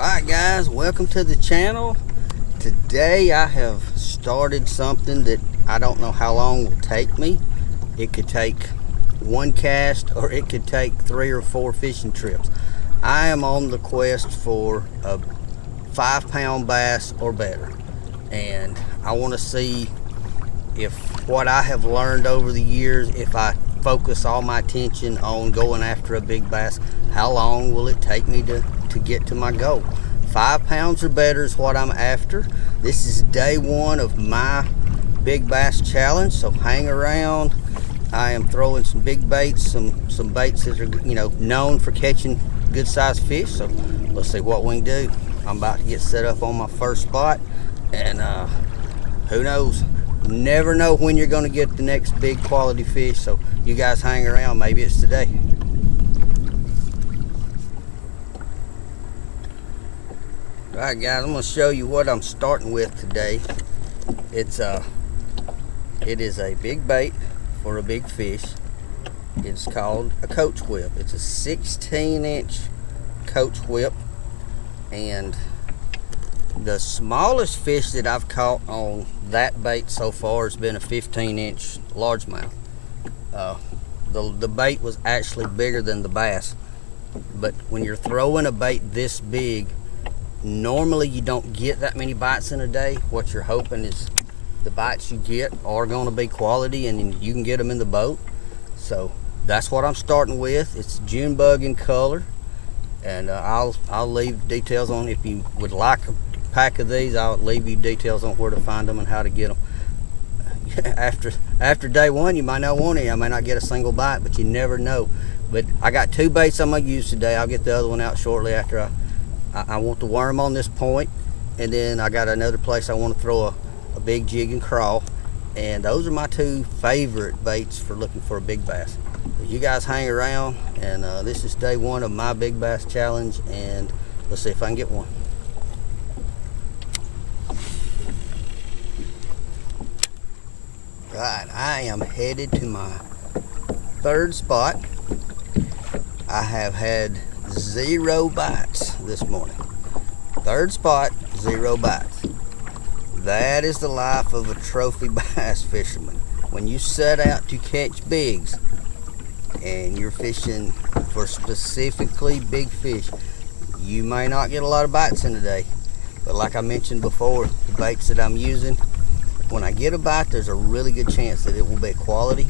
Alright guys, welcome to the channel. Today I have started something that I don't know how long will take me. It could take one cast or it could take 3 or 4 fishing trips. I am on the quest for a 5-pound bass or better, and I want to see if what I have learned over the years, if I focus all my attention on going after a big bass, how long will it take me to get to my goal. 5 pounds or better is what I'm after. This is day 1 of my big bass challenge, so hang around. I am throwing some big baits, some baits that are known for catching good sized fish, so let's see what we can do. I'm about to get set up on my first spot, and who knows, never know when you're going to get the next big quality fish, so you guys hang around, maybe it's today. Alright guys, I'm going to show you what I'm starting with today. It is a big bait for a big fish. It's called a coach whip. It's a 16-inch coach whip, and the smallest fish that I've caught on that bait so far has been a 15-inch largemouth. The bait was actually bigger than the bass, but when you're throwing a bait this big, normally you don't get that many bites in a day. What you're hoping is the bites you get are going to be quality and you can get them in the boat. So that's what I'm starting with. It's June bug in color, and I'll leave details on, if you would like a pack of these, I'll leave you details on where to find them and how to get them. After day 1, you might not want any. I may not get a single bite, but you never know. But I got 2 baits I'm going to use today. I'll get the other one out shortly after I want the worm on this point, and then I got another place I want to throw a big jig and crawl, and those are my 2 favorite baits for looking for a big bass. So you guys hang around, and this is day 1 of my big bass challenge, and let's see if I can get one. Right, I am headed to my 3rd spot. I have had 0 bites this morning. 3rd spot, 0 bites. That is the life of a trophy bass fisherman. When you set out to catch bigs and you're fishing for specifically big fish, you may not get a lot of bites in a day. But like I mentioned before, the baits that I'm using, when I get a bite, there's a really good chance that it will be quality.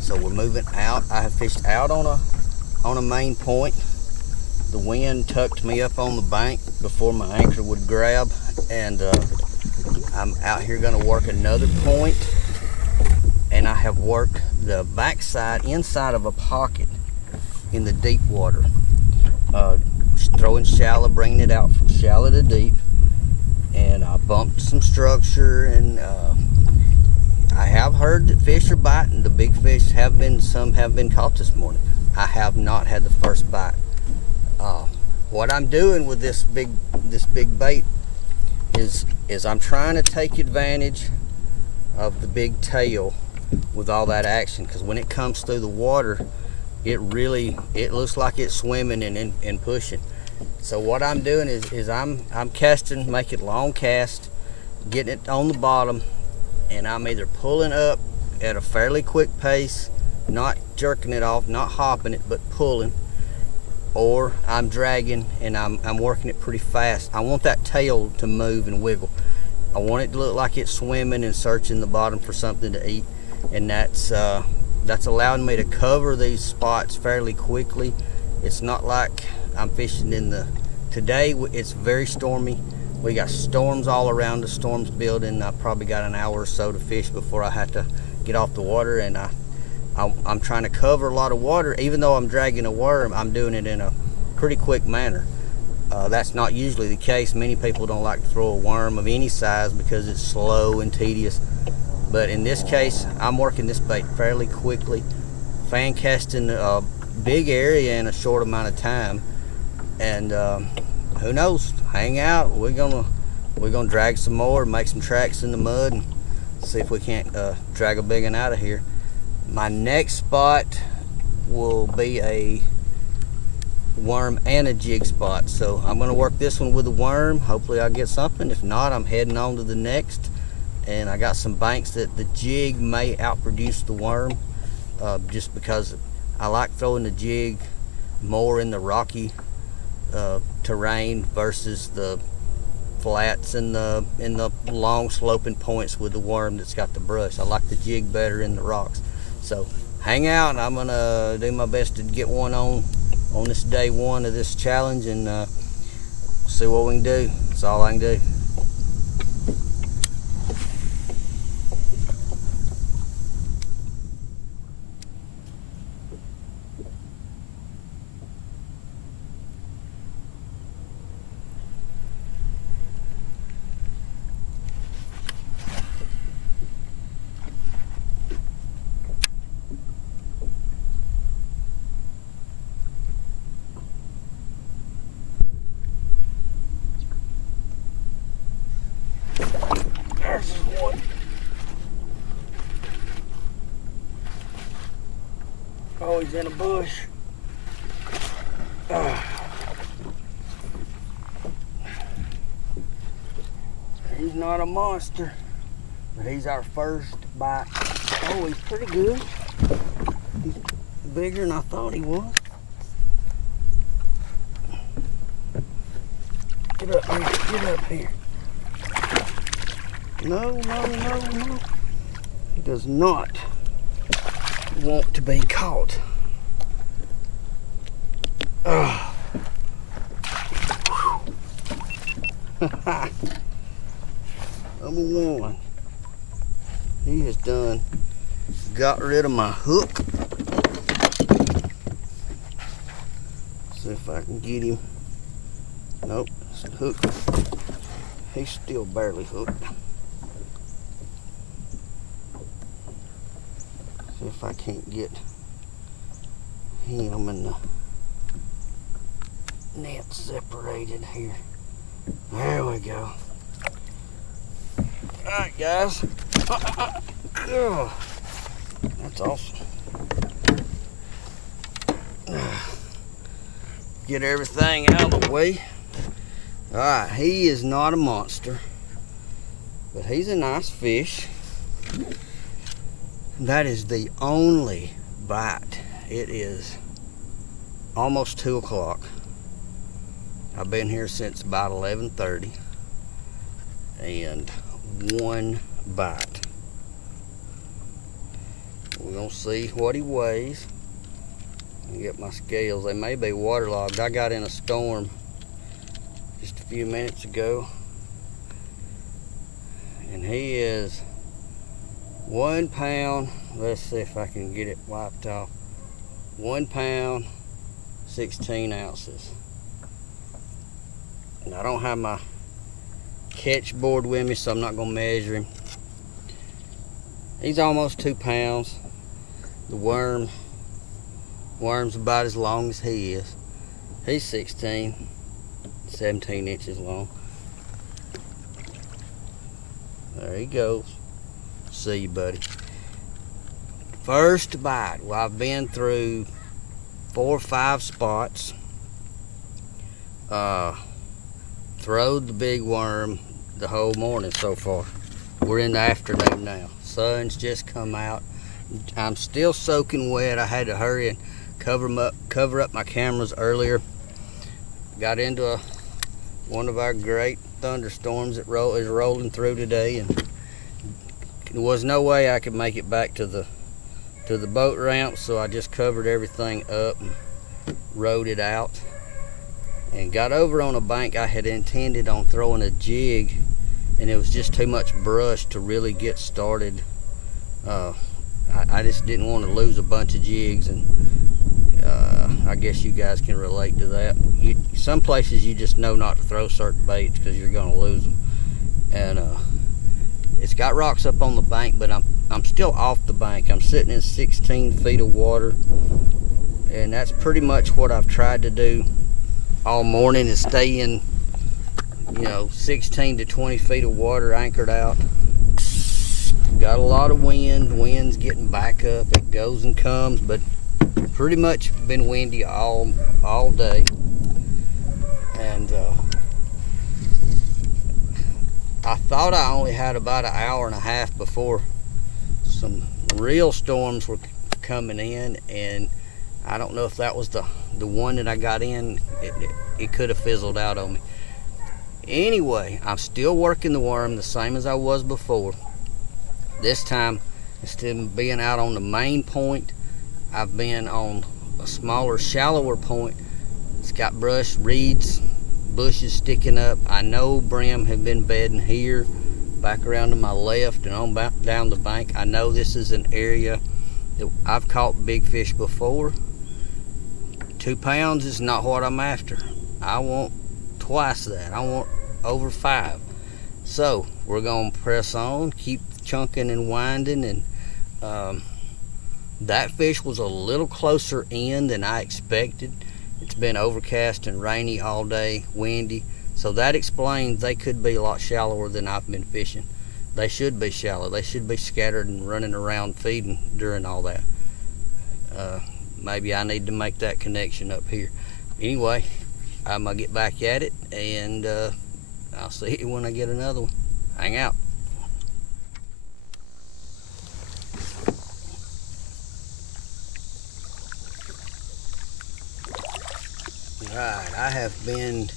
So we're moving out. I have fished out on a main point. The wind tucked me up on the bank before my anchor would grab, and I'm out here going to work another point, and I have worked the backside inside of a pocket in the deep water, throwing shallow, bringing it out from shallow to deep, and I bumped some structure, and I have heard that fish are biting. The big fish some have been caught this morning. I have not had the first bite. What I'm doing with this big bait is I'm trying to take advantage of the big tail with all that action, because when it comes through the water, it looks like it's swimming and pushing. So what I'm doing is I'm casting, making long cast, getting it on the bottom, and I'm either pulling up at a fairly quick pace, not jerking it off, not hopping it, but pulling, or I'm dragging and I'm working it pretty fast. I want that tail to move and wiggle. I want it to look like it's swimming and searching the bottom for something to eat, and that's allowing me to cover these spots fairly quickly. It's not like I'm fishing today it's very stormy. We got storms all around, the storms building. I probably got an hour or so to fish before I have to get off the water, and I'm trying to cover a lot of water. Even though I'm dragging a worm, I'm doing it in a pretty quick manner. That's not usually the case. Many people don't like to throw a worm of any size because it's slow and tedious. But in this case, I'm working this bait fairly quickly, fan casting a big area in a short amount of time. And who knows? Hang out. We're gonna drag some more, make some tracks in the mud, and see if we can't drag a big one out of here. My next spot will be a worm and a jig spot. So I'm going to work this one with a worm. Hopefully I'll get something. If not, I'm heading on to the next. And I got some banks that the jig may outproduce the worm, just because I like throwing the jig more in the rocky terrain versus the flats and the long sloping points with the worm that's got the brush. I like the jig better in the rocks. So hang out, and I'm gonna do my best to get one on this day one of this challenge, and see what we can do. That's all I can do. There's one. Oh, he's in a bush. He's not a monster, but he's our first bite. Oh, he's pretty good. He's bigger than I thought he was. Get up here, get up here. No. He does not want to be caught. Number one. He has got rid of my hook. See if I can get him. Nope, it's the hook. He's still barely hooked. See if I can't get him and the net separated here. There we go. Alright, guys. That's awesome. Get everything out of the way. Alright, he is not a monster, but he's a nice fish. That is the only bite. It is almost 2 o'clock. I've been here since about 11:30, and one bite. We're gonna see what he weighs. And get my scales. They may be waterlogged. I got in a storm just a few minutes ago, and he is 1 pound. Let's see if I can get it wiped off. 1 pound, 16 ounces. And I don't have my catch board with me, so I'm not gonna measure him. He's almost 2 pounds. The worm's about as long as he is. He's 17 inches long. There he goes. See you, buddy. First bite. Well, I've been through 4 or 5 spots. Throwed the big worm the whole morning so far. We're in the afternoon now. Sun's just come out. I'm still soaking wet. I had to hurry and cover up my cameras earlier. Got into one of our great thunderstorms that is rolling through today, and there was no way I could make it back to the boat ramp, so I just covered everything up and rode it out, and got over on a bank. I had intended on throwing a jig, and it was just too much brush to really get started. I just didn't want to lose a bunch of jigs, and I guess you guys can relate to that. Some places you just know not to throw certain baits because you're going to lose them. And it's got rocks up on the bank, but I'm still off the bank. I'm sitting in 16 feet of water, and that's pretty much what I've tried to do all morning, is stay in 16 to 20 feet of water anchored out. Got a lot of wind. Wind's getting back up. It goes and comes, but pretty much been windy all day, and I thought I only had about an hour and a half before some real storms were coming in, and I don't know if that was the one that I got in. It could have fizzled out on me. Anyway, I'm still working the worm the same as I was before. This time, instead of being out on the main point, I've been on a smaller, shallower point. It's got brush, reeds, bushes sticking up. I know brim have been bedding here, back around to my left and on back down the bank. I know this is an area that I've caught big fish before. 2 pounds is not what I'm after. I want twice that. I want over 5. So we're gonna press on, keep chunking and winding, and that fish was a little closer in than I expected. It's been overcast and rainy all day, windy, so that explains they could be a lot shallower than I've been fishing. They should be shallow. They should be scattered and running around feeding during all that. Maybe I need to make that connection up here. Anyway, I'm gonna get back at it, and I'll see you when I get another one. Hang out. Alright, I have been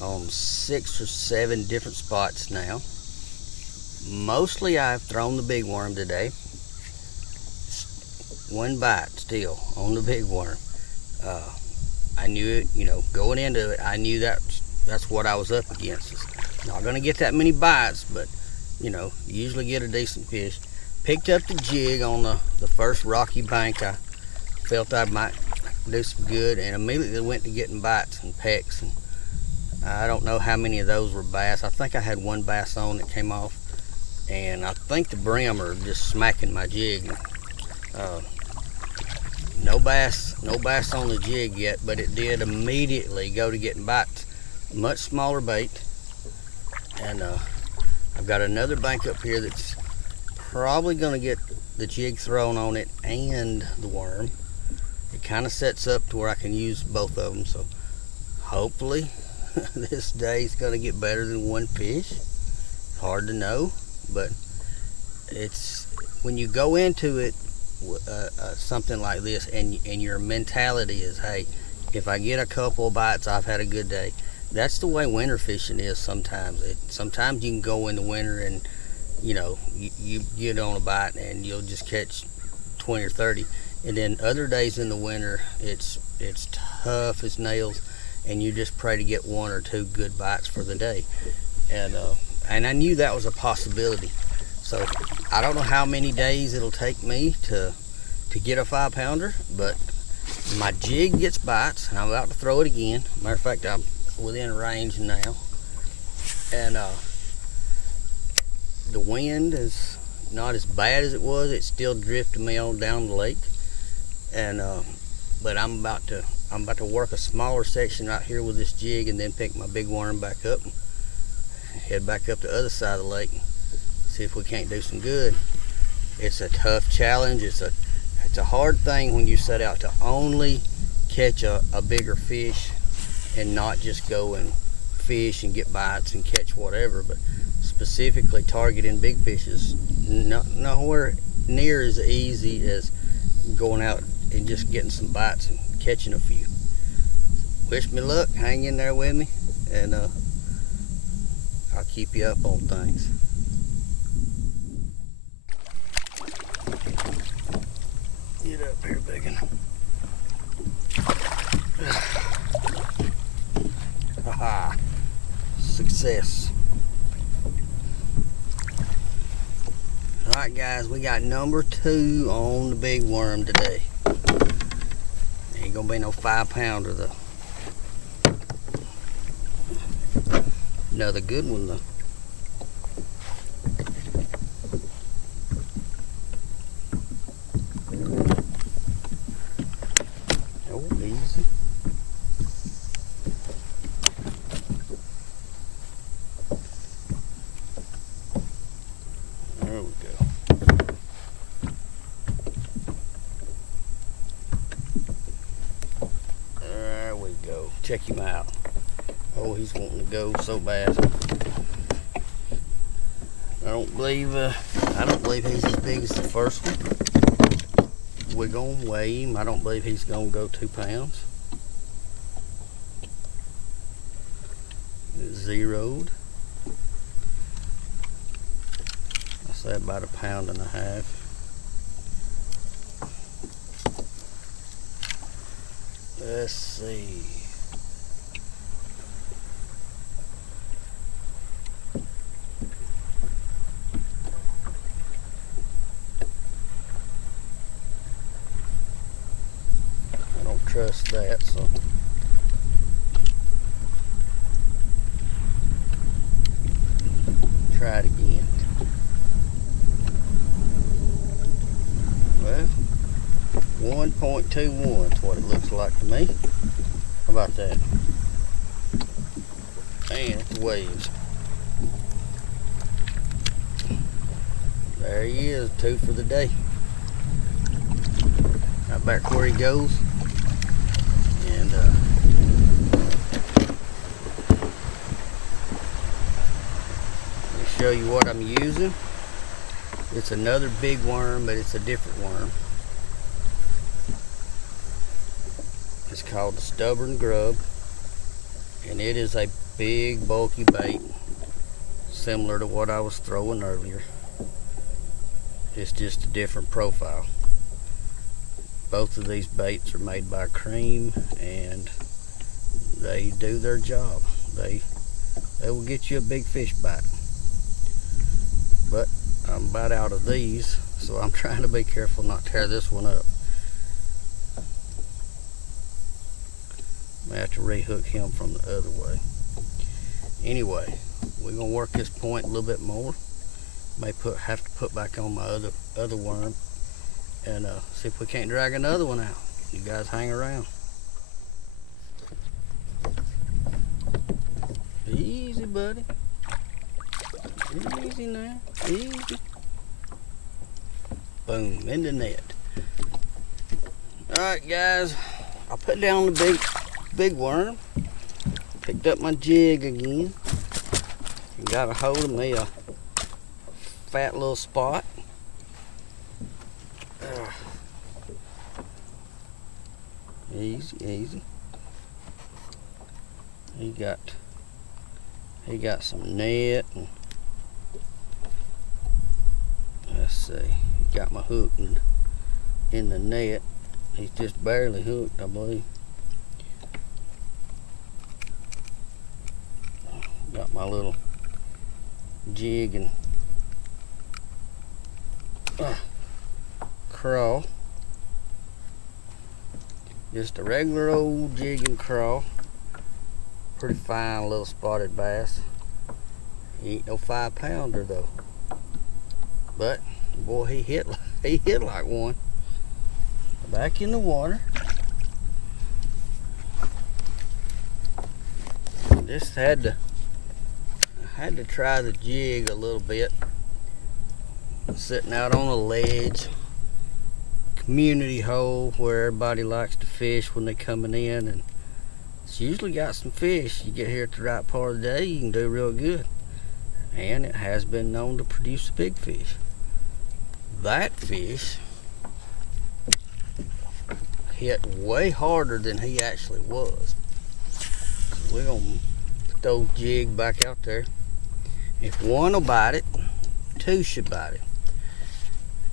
on 6 or 7 different spots now. Mostly I've thrown the big worm today. 1 bite still on the big worm. I knew it, going into it, I knew that's what I was up against. It's not gonna get that many bites, but usually get a decent fish. Picked up the jig on the first rocky bank. I felt I might do some good, and immediately went to getting bites and pecks, and I don't know how many of those were bass. I think I had 1 bass on that came off, and I think the brim are just smacking my jig. No bass on the jig yet, but it did immediately go to getting bites. Much smaller bait, and I've got another bank up here that's probably going to get the jig thrown on it and the worm. It kind of sets up to where I can use both of them, so hopefully this day is going to get better than 1 fish. Hard to know, but it's when you go into it something like this, and your mentality is, hey, if I get a couple of bites, I've had a good day. That's the way winter fishing is sometimes. Sometimes you can go in the winter and you get on a bite and you'll just catch 20 or 30, and then other days in the winter it's tough as nails, and you just pray to get 1 or 2 good bites for the day. And I knew that was a possibility. So I don't know how many days it'll take me to get a 5-pounder, but my jig gets bites, and I'm about to throw it again. Matter of fact, I'm within range now, and the wind is not as bad as it was. It's still drifting me on down the lake, and but I'm about to work a smaller section right here with this jig, and then pick my big worm back up and head back up the other side of the lake. See if we can't do some good. It's a tough challenge. It's a hard thing when you set out to only catch a bigger fish and not just go and fish and get bites and catch whatever, but specifically targeting big fish is nowhere near as easy as going out and just getting some bites and catching a few. Wish me luck. Hang in there with me, and I'll keep you up on things. Get up here, biggin. Haha. Success. Alright guys, we got number 2 on the big worm today. Ain't gonna be no 5-pounder though. Another good one though. check him out. Oh, he's wanting to go so bad. I don't believe he's as big as the first one. We're gonna weigh him. I don't believe he's gonna go 2 pounds. Zeroed. I say about 1.5 pounds. Let's see. I don't trust that, so try it again. Well, 1.21 is what it looks like to me. How about that? And it's waves. There he is, 2 for the day. Right back where he goes. And let me show you what I'm using. It's another big worm, but it's a different worm. It's called the Stubborn Grub, and it is a big bulky bait, similar to what I was throwing earlier. It's just a different profile. Both of these baits are made by Cream, and they do their job. They will get you a big fish bite. But I'm about out of these, so I'm trying to be careful not to tear this one up. I have to rehook him from the other way. Anyway, we're gonna work this point a little bit more. May have to put back on my other worm and see if we can't drag another one out. You guys hang around. Easy, buddy. Easy now. Easy. Boom, in the net. All right, guys. I put down the big worm. Picked up my jig again. And got a hold of me a fat little spot. Easy, easy. He got some net, and let's see. He got my hook in the net. He's just barely hooked, I believe. Got my little jig and crawl. Just a regular old jig and crawl. Pretty fine little spotted bass. He ain't no 5-pounder though. But boy, he hit like one. Back in the water. Just had to try the jig a little bit. Sitting out on a ledge, community hole where everybody likes to fish when they're coming in, and it's usually got some fish. You get here at the right part of the day, you can do real good, and it has been known to produce a big fish. That fish hit way harder than he actually was. So we're gonna put those jig back out there. If one will bite it, 2 should bite it.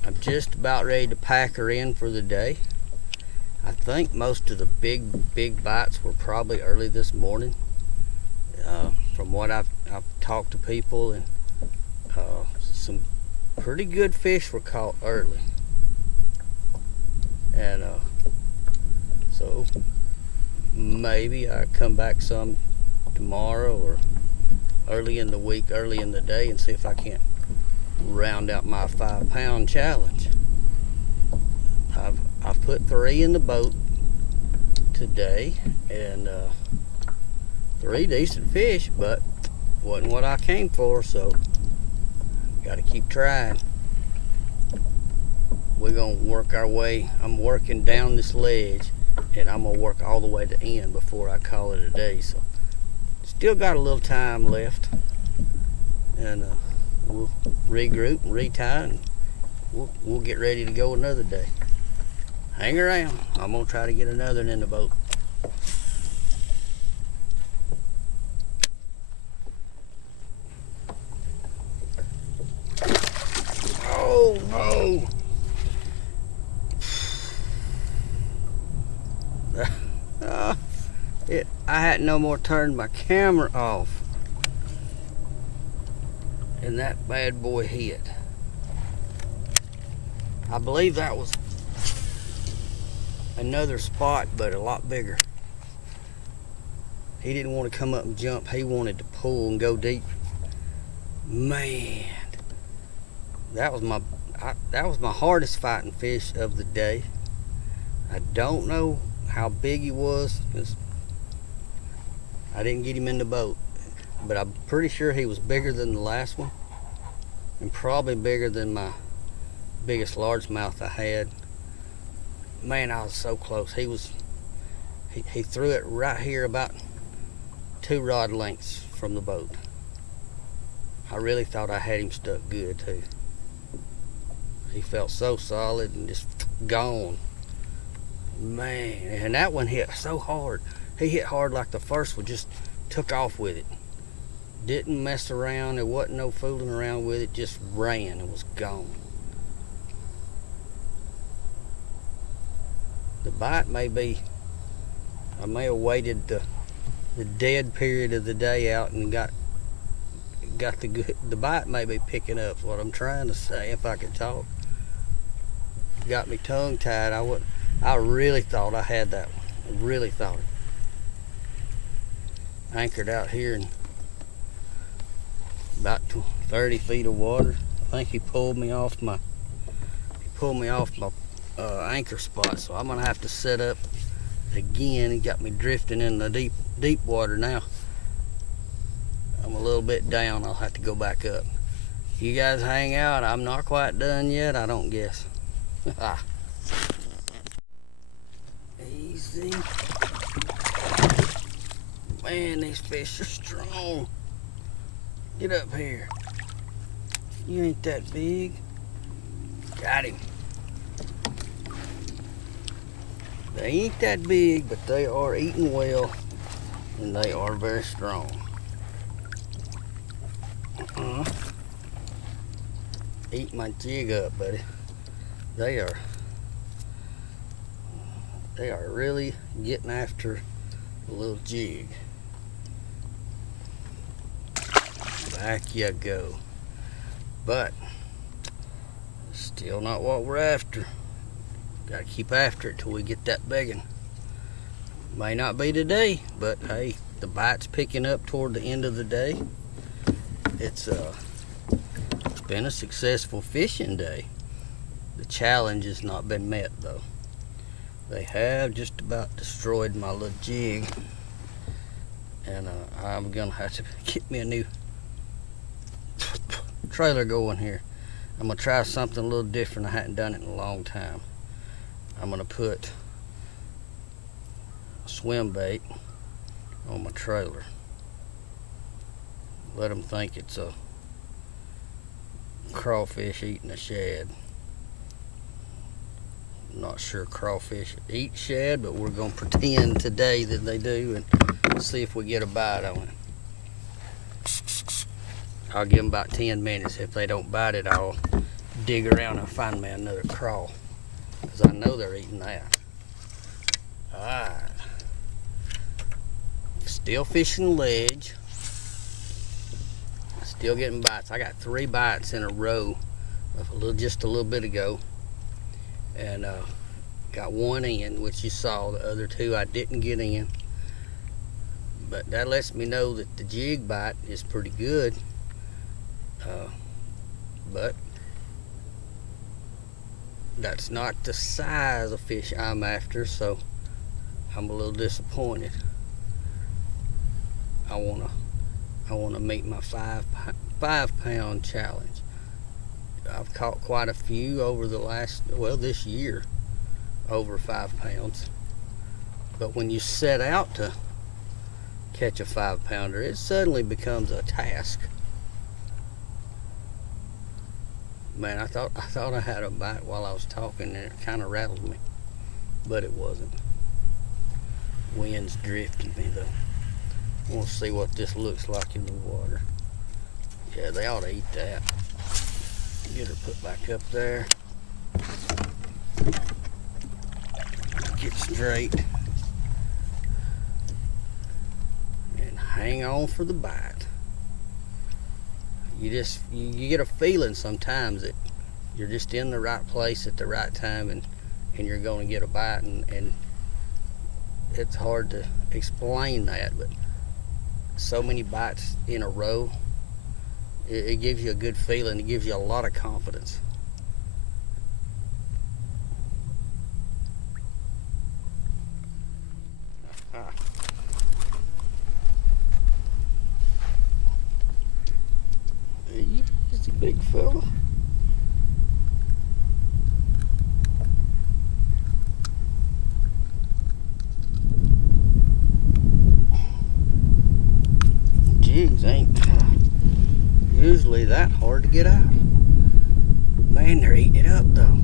I'm just about ready to pack her in for the day. I think most of the big bites were probably early this morning. From what I've talked to people, and some pretty good fish were caught early. And so maybe I come back some tomorrow or early in the week, early in the day, and see if I can't round out my 5-pound challenge. I've put 3 in the boat today, and 3 decent fish, but wasn't what I came for, so got to keep trying. We're gonna work our way. I'm working down this ledge, and I'm gonna work all the way to the end before I call it a day. So still got a little time left, and we'll regroup and retie, and we'll get ready to go another day. Hang around. I'm gonna try to get another one in the boat. Oh no! I had no more turned my camera off, and that bad boy hit. I believe that was another spot, but a lot bigger. He didn't want to come up and jump. He wanted to pull and go deep. Man, that was my hardest fighting fish of the day. I don't know how big he was, because I didn't get him in the boat, but I'm pretty sure he was bigger than the last one, and probably bigger than my biggest largemouth I had. Man, I was so close. He threw it right here, about 2 rod lengths from the boat. I really thought I had him stuck good too. He felt so solid and just gone. Man, and that one hit so hard. He hit hard like the first one, just took off with it. Didn't mess around. There wasn't no fooling around with it. Just ran and was gone. The bite may be, I may have waited the dead period of the day out and got the good. The bite may be picking up, is what I'm trying to say, if I could talk. Got me tongue tied. I really thought I had that one. I really thought it. Anchored out here in about 30 feet of water. I think he pulled me off my anchor spot, so I'm gonna have to set up again. He got me drifting in the deep water now. I'm a little bit down. I'll have to go back up. You guys hang out. I'm not quite done yet, I don't guess. Easy. Man, these fish are strong. Get up here. You ain't that big. Got him. They ain't that big, but they are eating well, and they are very strong. Eat my jig up, buddy. They are really getting after a little jig. Back you go. But still not what we're after. Gotta keep after it till we get that begging. May not be today, but hey, the bite's picking up toward the end of the day. It's been a successful fishing day. The challenge has not been met though. They have just about destroyed my little jig, and I'm gonna have to get me a new trailer going here. I'm gonna try something a little different. I hadn't done it in a long time. I'm gonna put a swim bait on my trailer. Let them think it's a crawfish eating a shad. I'm not sure crawfish eat shad, but we're gonna pretend today that they do and see if we get a bite on it. I'll give them about 10 minutes. If they don't bite it, I'll dig around and find me another crawl, because I know they're eating that. Alright. Still fishing ledge. Still getting bites. I got 3 bites in a row just a little bit ago, and got one in, which you saw. The other 2 I didn't get in, but that lets me know that the jig bite is pretty good. But that's not the size of fish I'm after, so I'm a little disappointed. I wanna meet my 5-pound challenge. I've caught quite a few over the last, this year, over 5 pounds. But when you set out to catch a 5-pounder, it suddenly becomes a task. Man, I thought I had a bite while I was talking, and it kind of rattled me, but it wasn't. Wind's drifting me though. I want to see what this looks like in the water. Yeah, they ought to eat that. Get her put back up there. Get straight. And hang on for the bite. You get a feeling sometimes that you're just in the right place at the right time, and you're going to get a bite, and it's hard to explain that, but so many bites in a row, it gives you a good feeling. It gives you a lot of confidence. Easy, big fella. Jigs ain't usually that hard to get out. Man, they're eating it up though.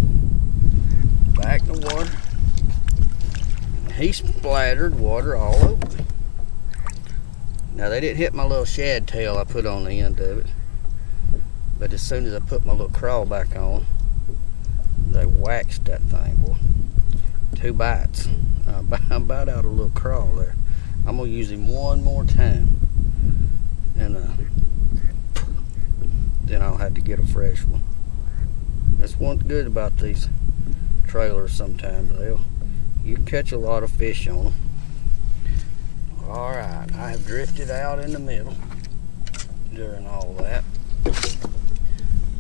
Back in the water. He splattered water all over me. Now they didn't hit my little shad tail I put on the end of it, but as soon as I put my little crawl back on, they waxed that thing, boy. 2 bites. I bite out a little crawl there. I'm gonna use him one more time, and then I'll have to get a fresh one. That's one good about these trailers. Sometimes you can catch a lot of fish on them. All right, I have drifted out in the middle during all that.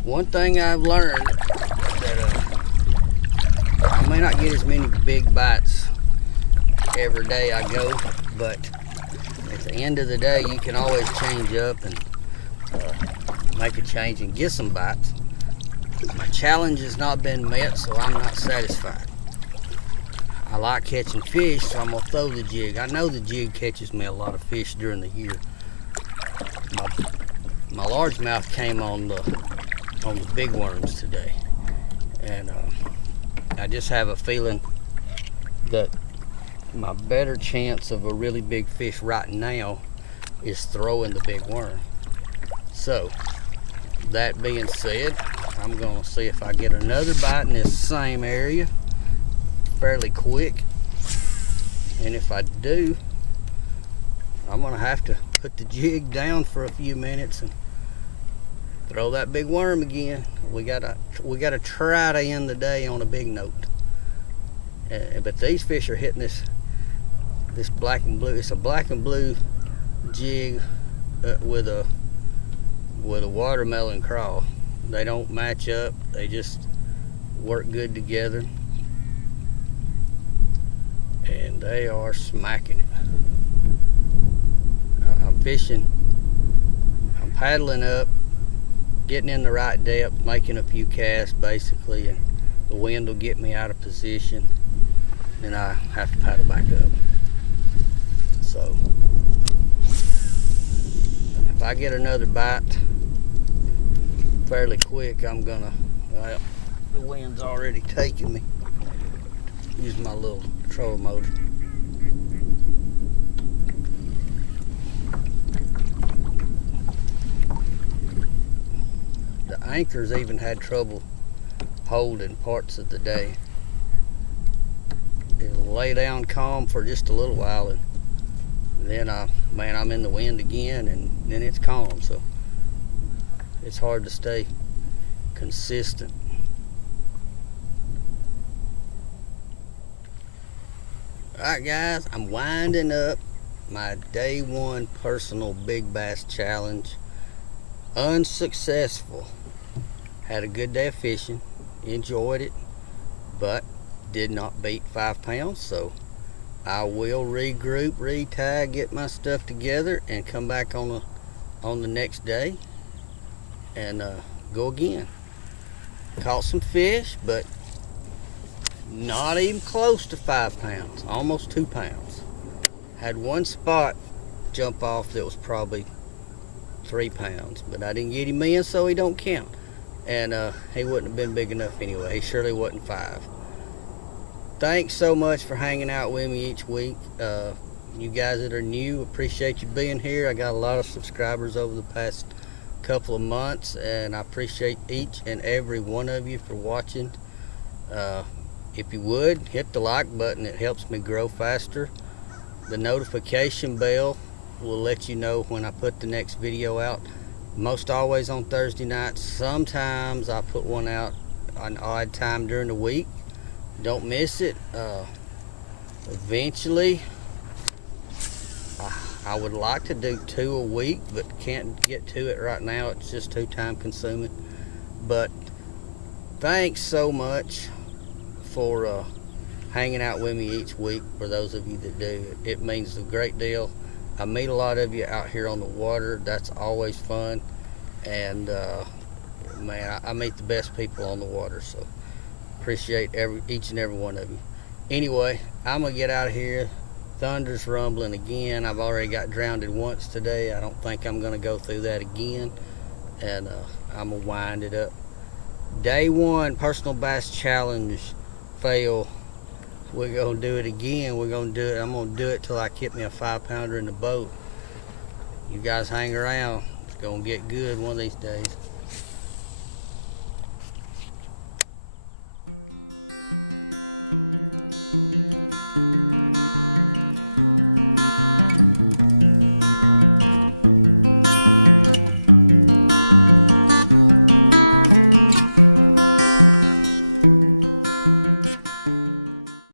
One thing I've learned that I may not get as many big bites every day I go, but at the end of the day, you can always change up and make a change and get some bites. My challenge has not been met, so I'm not satisfied. I like catching fish, so I'm gonna throw the jig. I know the jig catches me a lot of fish during the year. My largemouth came on the big worms today, and I just have a feeling that my better chance of a really big fish right now is throwing the big worm. So that being said, I'm gonna see if I get another bite in this same area fairly quick, and if I do, I'm gonna have to put the jig down for a few minutes and throw that big worm again. We gotta try to end the day on a big note. But these fish are hitting this black and blue. It's a black and blue jig with a watermelon crawl. They don't match up. They just work good together, and they are smacking it. I'm fishing. I'm paddling up, getting in the right depth, making a few casts basically, and the wind will get me out of position, and I have to paddle back up. So if I get another bite fairly quick, I'm gonna, well, the wind's already taking me. Use my little trolling motor. The anchors even had trouble holding parts of the day. It'll lay down calm for just a little while, and then I'm in the wind again, and then it's calm. So it's hard to stay consistent. Alright guys, I'm winding up my day 1 personal big bass challenge. Unsuccessful. Had a good day of fishing, enjoyed it, but did not beat 5 pounds. So I will regroup, re-tag, get my stuff together, and come back on the next day and go again. Caught some fish, but not even close to 5 pounds, almost 2 pounds. Had one spot jump off that was probably 3 pounds, but I didn't get him in, so he don't count. And he wouldn't have been big enough anyway. He surely wasn't 5. Thanks so much for hanging out with me each week. You guys that are new, appreciate you being here. I got a lot of subscribers over the past couple of months, and I appreciate each and every one of you for watching. If you would, hit the like button. It helps me grow faster. The notification bell will let you know when I put the next video out. Most always on Thursday nights. Sometimes I put one out an odd time during the week. Don't miss it. Eventually, I would like to do 2 a week, but can't get to it right now. It's just too time consuming. But thanks so much for hanging out with me each week. For those of you that do, it means a great deal. I meet a lot of you out here on the water. That's always fun. And man, I meet the best people on the water, so appreciate each and every one of you. Anyway, I'm gonna get out of here. Thunder's rumbling again. I've already got drowned once today. I don't think I'm gonna go through that again. And I'm gonna wind it up. Day 1 personal bass challenge fail. We're gonna do it again. We're gonna do it. I'm gonna do it till I get me a 5-pounder in the boat. You guys hang around. It's gonna get good one of these days.